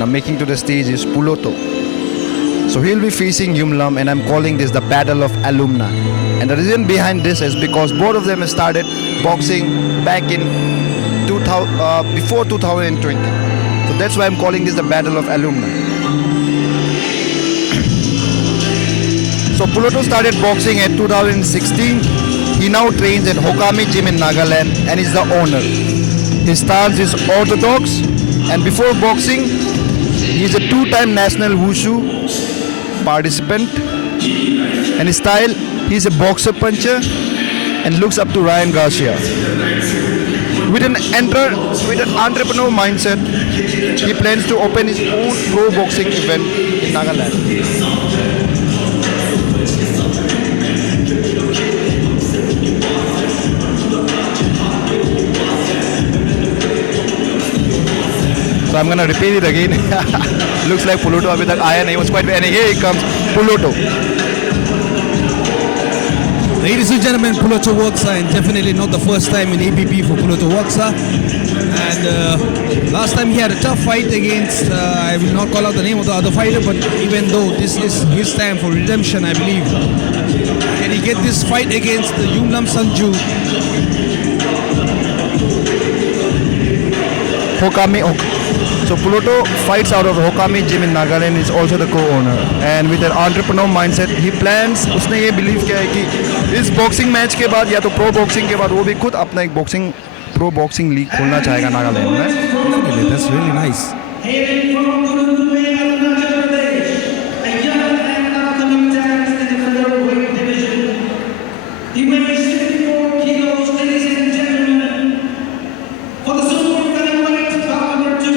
Now making to the stage is Puloto. So he'll be facing Yumlam, and I'm calling this the Battle of Alumni. And the reason behind this is because both of them started boxing back in before 2020. So that's why I'm calling this the Battle of Alumni. So Puloto started boxing at 2016. He now trains at Hokami Gym in Nagaland and is the owner. His stance is orthodox, and before boxing, he is a two-time national wushu participant. And his style, he is a boxer puncher and looks up to Ryan Garcia. With an entrepreneur mindset, he plans to open his own pro boxing event in Nagaland. So I'm gonna repeat it again. Looks like Puloto abhi tak aaya nahi, was quite, and here he comes, Puloto. Ladies and gentlemen, Puloto Waksa, and definitely not the first time in ABP for Puloto Waksa. And last time he had a tough fight against, I will not call out the name of the other fighter, but even though this is his time for redemption, I believe. Can he get this fight against the Yumlam Sanju? So Puloto fights out of Hokami Gym in Nagaland, is also the co-owner, and with an entrepreneur mindset, he plans, उसने ये believe किया है कि इस boxing match के बाद या तो pro boxing के बाद वो भी खुद अपना एक boxing pro boxing league खोलना चाहेगा नागालैंड में. That's really nice. He weighs 64 kilos, ladies and gentlemen, for the super featherweight bout number 2,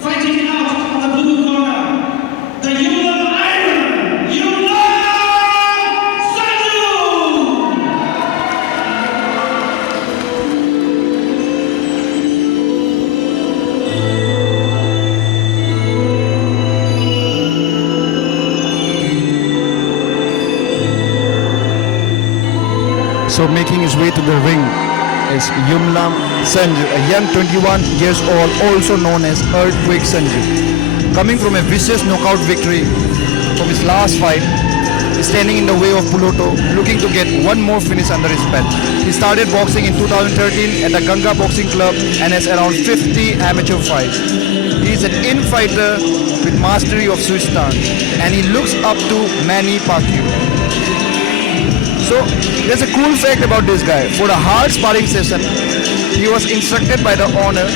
fighting out of the blue corner, the Yumlam Iron, Yumlam Sanju! So making his way to the ring is Yumlam Sanju, a young 21 years old, also known as Earthquake Sanju. Coming from a vicious knockout victory from his last fight, is standing in the way of Puloto, looking to get one more finish under his belt. He started boxing in 2013 at the Ganga Boxing Club and has around 50 amateur fights. He is an in-fighter with mastery of Swiss stance, and he looks up to Manny Pacquiao. So there's a cool fact about this guy. For a hard sparring session, he was instructed by the owner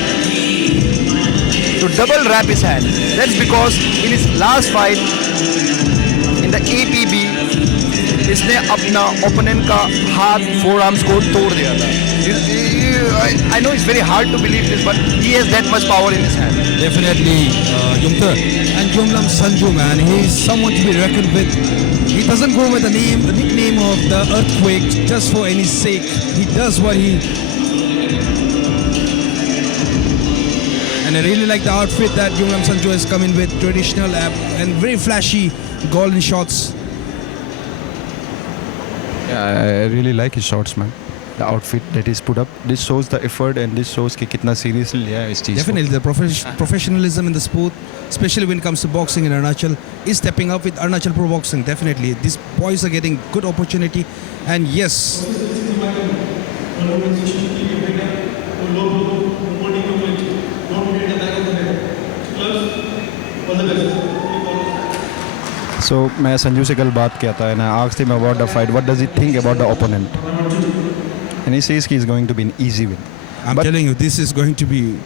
to double wrap his hand. That's because in his last fight in the APB, इसने अपना opponent का हाथ forearms को तोड़ दिया था. I know it's very hard to believe this, but he has that much power in his hand. Definitely, Yumta. And Yumlam Sanju, man, he's someone to be reckoned with. He doesn't go with the nickname of the Earthquake just for any sake. He does what he... And I really like the outfit that Yumlam Sanju has come in with, traditional and very flashy golden shots. Yeah, I really like his shots, man. The outfit that he's put up, this shows the effort and this shows कि कितना seriously लिया है इस चीज़ को. Definitely, the professionalism in the sport, especially when it comes to boxing in Arunachal, is stepping up with Arunachal Pro Boxing. Definitely, these boys are getting good opportunity, and yes. So मैं संजू से कल बात किया था, and I asked him about the fight. What does he think about the opponent? And he says he's going to be an easy win. I'm telling you, this is going to be,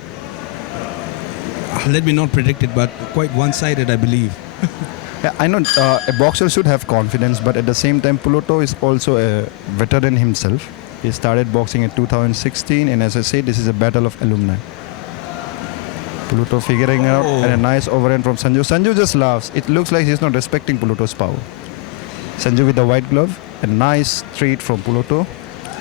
let me not predict it, but quite one-sided, I believe. Yeah, I know a boxer should have confidence, but at the same time, Puloto is also a veteran himself. He started boxing in 2016, and as I said, this is a battle of alumni. Puloto figuring out, and a nice overhand from Sanju. Sanju just laughs. It looks like he's not respecting Puloto's power. Sanju with the white glove, a nice straight from Puloto,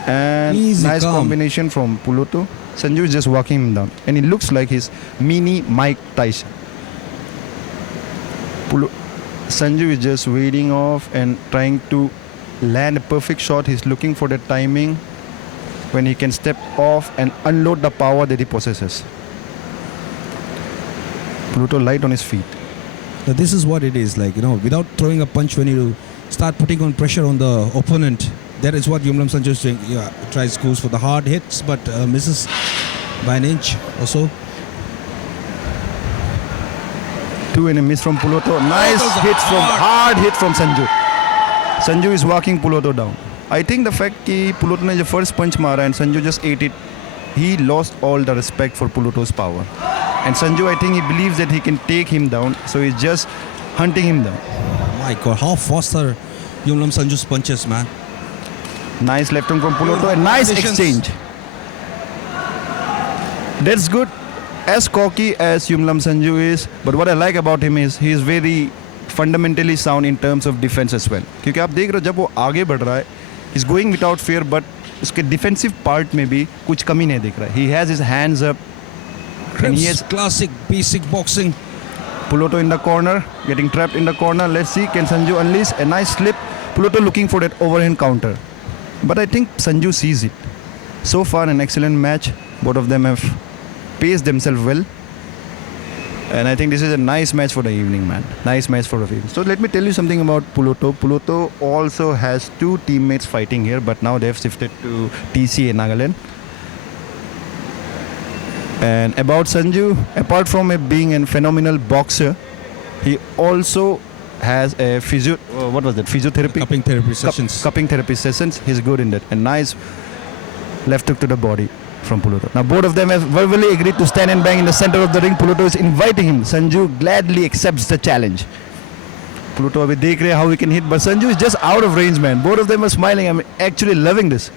and easy nice calm combination from Puloto. Sanju is just walking him down, and it looks like he's mini Mike Tyson. Sanju is just waiting off and trying to land a perfect shot. He's looking for the timing when he can step off and unload the power that he possesses. Pluto light on his feet. Now, this is what it is like, without throwing a punch, when you start putting on pressure on the opponent, that is what Yumlam Sanju is doing. Yeah, tries, goes for the hard hits, but misses by an inch or so. 2 and a miss from Puloto. Nice hard hit from Sanju. Sanju is walking Puloto down. I think the fact that Puloto ने जो first punch मारा and Sanju just ate it, he lost all the respect for Puloto's power. And Sanju, I think he believes that he can take him down, so he's just hunting him down. My God, how fast are Yumlam Sanju's punches, man? Nice left hook from Puloto and nice exchange. That's good. As cocky as Yumlam Sanju is, but what I like about him is he is very fundamentally sound in terms of defense as well. क्योंकि आप देख रहे हो जब वो आगे बढ़ रहा है, he's going without fear, but उसके defensive part में भी कुछ कमी नहीं दिख रहा है. He has his hands up. And he has Classic basic boxing. Puloto in the corner, getting trapped in the corner. Let's see, can Sanju unleash a nice slip? Puloto looking for that overhand counter. But I think Sanju sees it. So far, an excellent match. Both of them have paced themselves well. And I think this is a nice match for the evening, man. Nice match for the evening. So let me tell you something about Puloto. Puloto also has 2 teammates fighting here, but now they've shifted to TCA Nagaland. And about Sanju, apart from being a phenomenal boxer, he also has a physiotherapy? Cupping therapy sessions. Cupping therapy sessions. He's good in that. A nice left hook to the body from Puloto. Now both of them have verbally agreed to stand and bang in the center of the ring. Puloto is inviting him. Sanju gladly accepts the challenge. Puloto abhi dekh rahe how he can hit, but Sanju is just out of range, man. Both of them are smiling. I'm actually loving this.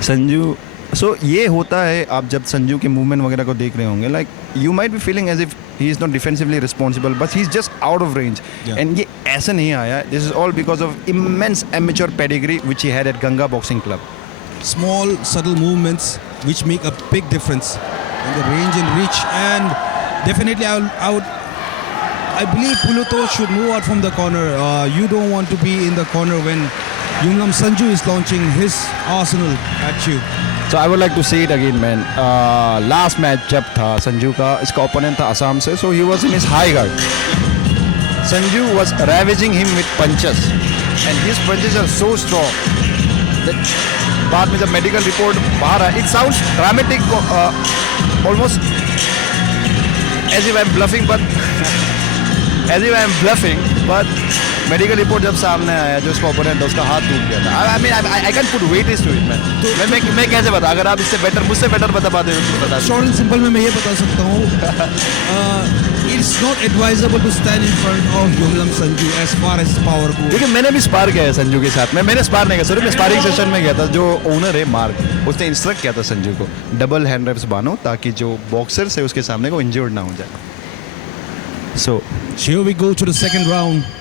Sanju. So ये होता है आप जब संजू के movement वगैरह को देख रहे होंगे, like you might be feeling as if he is not defensively responsible, but he's just out of range. And ये ऐसा नहीं आया. This is all because of immense amateur pedigree which he had at Ganga Boxing Club. Small subtle movements which make a big difference in the range and reach, and definitely I believe Puloto should move out from the corner. You don't want to be in the corner when Yumlam Sanju is launching his arsenal at you. So I would like to say it again, man. Last match जब था संजू का, इसका opponent था असम से, so he was in his high guard. Sanju was ravaging him with punches, and his punches are so strong that बाद में जब medical report बाहर आया, it sounds dramatic, almost as if I'm bluffing, but medical report जब सामने आया जो उसका ओपोनेंट था उसका हाथ टूट गया था. I mean I can't put weight to it, man. मैं कैसे बता, अगर आप इससे मुझसे बेटर बता पाते हो तो बता. Short and simple में मैं ये बता सकता हूँ, it's not advisable to stand in front of Yumlam Sanju as far as power goes. क्योंकि मैंने भी स्पार किया है संजू के साथ. मैंने स्पार नहीं किया, सॉरी, मैं स्पारिंग सेशन में गया था. जो ओनर है मार्क, उसने इंस्ट्रक्ट किया था संजू को डबल हैंड रेप्स बानो ताकि जो बॉक्सर्स है उसके सामने को इंजर्ड ना हो जाए. So here we go to the second round.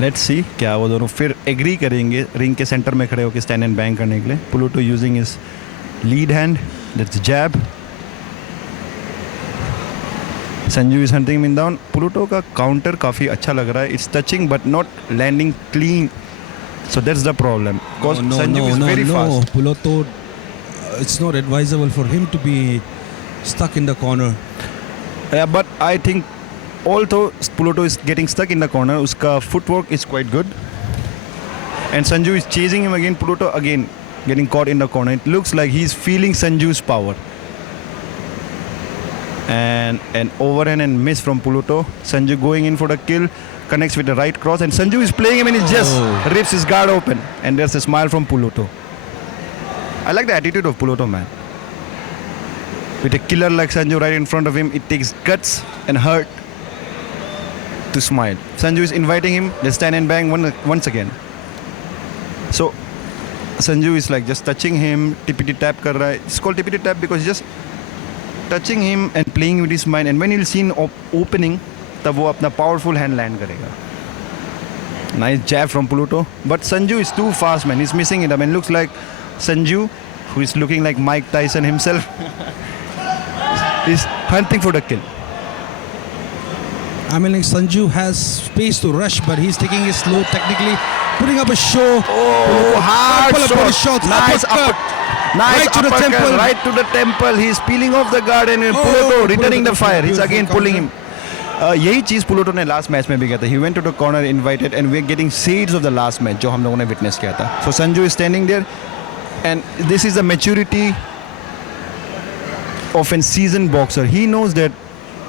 Let's see क्या वो दोनों फिर एग्री करेंगे रिंग के सेंटर में खड़े होकर स्टैंड एंड बैंग करने के लिए. Puloto using his lead hand, that's jab. Sanju is hunting him down. Puloto का काउंटर काफ़ी अच्छा लग रहा है. It's touching but not landing clean, so that's the problem because Sanju is very fast. Puloto, it's not advisable for him to be stuck in the corner. But I think although Puloto is getting stuck in the corner, uska footwork is quite good. And Sanju is chasing him again. Puloto again getting caught in the corner. It looks like he's feeling Sanju's power. And an overhand and miss from Puloto. Sanju going in for the kill. Connects with the right cross. And Sanju is playing him and he just rips his guard open. And there's a smile from Puloto. I like the attitude of Puloto, man. With a killer like Sanju right in front of him, it takes guts and hurt to smile. Sanju is inviting him. They stand and bang once again. So Sanju is like just touching him, tippity tap kar raha hai. It's called tippity tap because just touching him and playing with his mind. And when he'll see an opening, तब वो अपना powerful hand land करेगा. Nice jab from Puloto. But Sanju is too fast, man. He's missing it. I mean, looks like Sanju, who is looking like Mike Tyson himself, is hunting for the kill. I mean, like Sanju has space to rush, but he's taking it slow, technically putting up a show. Oh, hard couple of body shots, Nice uppercut. Nice Right to the uppercut, temple. right to the temple. He's peeling off the guard and Puloto returning the fire. He's again pulling him. यही चीज़ Pluto ने last match में भी किया था. He went to the corner, invited, and we're getting shades of the last match जो हम लोगों ने witness किया था. So Sanju is standing there, and this is the maturity of a seasoned boxer. He knows that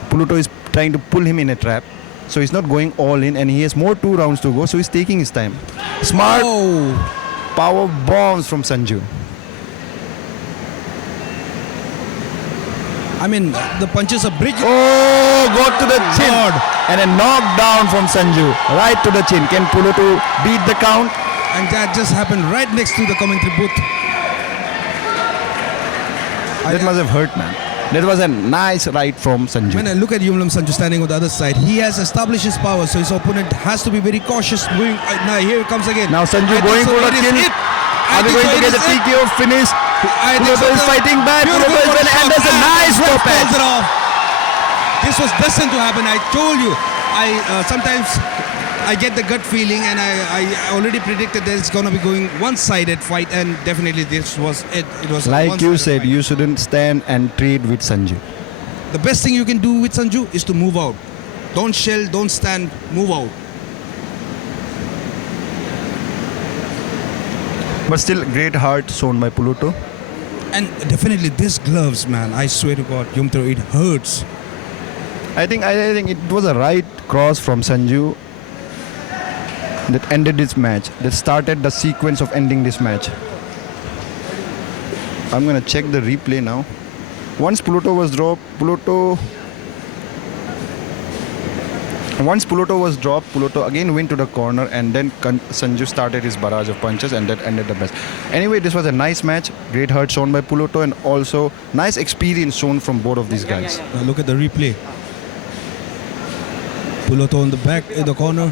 Puloto is trying to pull him in a trap, so he's not going all in, and he has more 2 rounds to go, so he's taking his time. Smart power bombs from Sanju. I mean, the punches are bridge. Oh, got to the chin. Lord. And a knockdown from Sanju. Right to the chin. Can Puloto beat the count? And that just happened right next to the commentary booth. That must have hurt, man. That was a nice right from Sanju. When I look at Yumlam Sanju standing on the other side, he has established his power, so his opponent has to be very cautious. Moving. Now here it comes again. Now Sanju I going think for so. the It is kill. it. Are we think going so. to It get the is it. TKO finish? I think Puloto so. is fighting back. Beautiful Puloto is body an shot. Anderson. Nice Ref stop calls it it. off. This was destined to happen. I told you. Sometimes I get the gut feeling, and I already predicted that it's going to be going one-sided fight, and definitely this was it. It was a Like you one-sided said, fight. you shouldn't stand and trade with Sanju. The best thing you can do with Sanju is to move out. Don't shell, don't stand, move out. But still, great heart shown by Puloto. And definitely this gloves, man, I swear to God, Yumtaro, it hurts. I think it was a right cross from Sanju that ended this match. That started the sequence of ending this match. I'm gonna check the replay now. Once Puloto was dropped, Puloto again went to the corner, and then Sanju started his barrage of punches, and that ended the match. Anyway, this was a nice match. Great heart shown by Puloto, and also nice experience shown from both of these guys. Now look at the replay. Puloto on the back in the corner.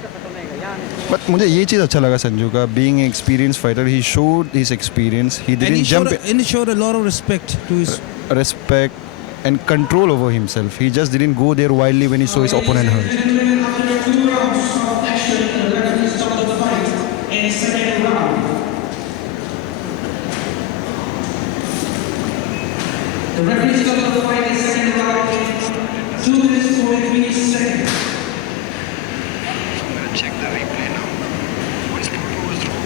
But मुझे ये चीज़ अच्छा लगा संजू का. Being an experienced fighter, he showed his experience. He And didn't he showed a lot of respect to his... respect and control over himself. He just didn't go there wildly when he saw his opponent hurt. Gentlemen, after 2 rounds of action, the referee stopped the fight in the second round. The referee stopped the fight in the second round in 2 minutes 43 seconds. Check the replay now. Once Puloto was dropped,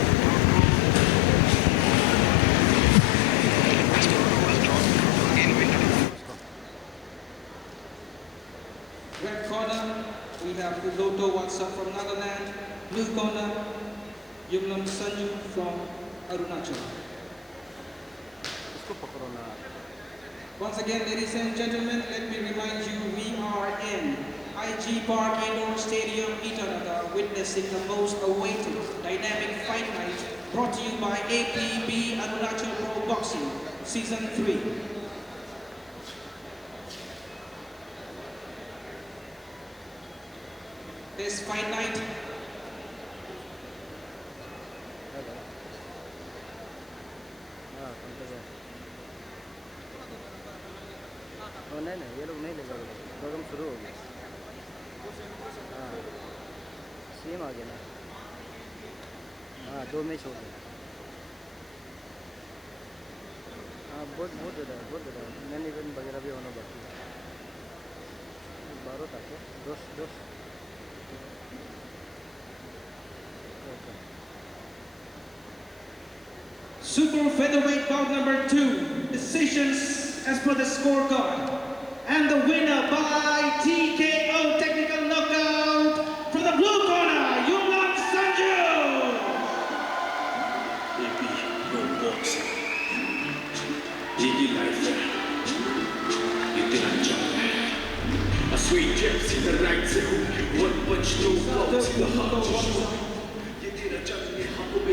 again went to Red corner, we have Puloto Watsa from Nagaland. Blue corner, Yumlam Sanju from Arunachal. Once again, ladies and gentlemen, let me remind you, we are in IG Park Indoor Stadium, Itanagar, witnessing the most awaited dynamic fight night brought to you by APB Arunachal Pro Boxing, Season 3. This fight night नहीं नहीं ये लोग नहीं लेगा programme शुरू हो गया हाँ सेम आ गया ना हाँ 2 मैच हो गए हाँ बहुत ज़्यादा मेन इवेंट वगैरह भी होना बाकी है 12 तक है 10 Super featherweight bout number 2. Decisions as per the scorecard. And the winner by TKO technical knockout from the blue corner, Yumlam Sanju. AP Pro Boxing. Jiggy life. You didn't jump. A sweet gypsy, the right to one punch, no blow to the heart. You didn't jump.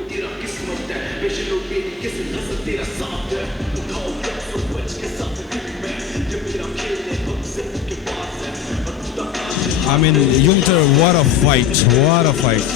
तेरा किस्मत है बेशलो मेरी किस्म नजर तेरा साथ है उठाओ क्या सब बच के साथ मैं ये मेरा खेल है तुमसे के पास है I mean, Yumtaro, what a fight. What a fight.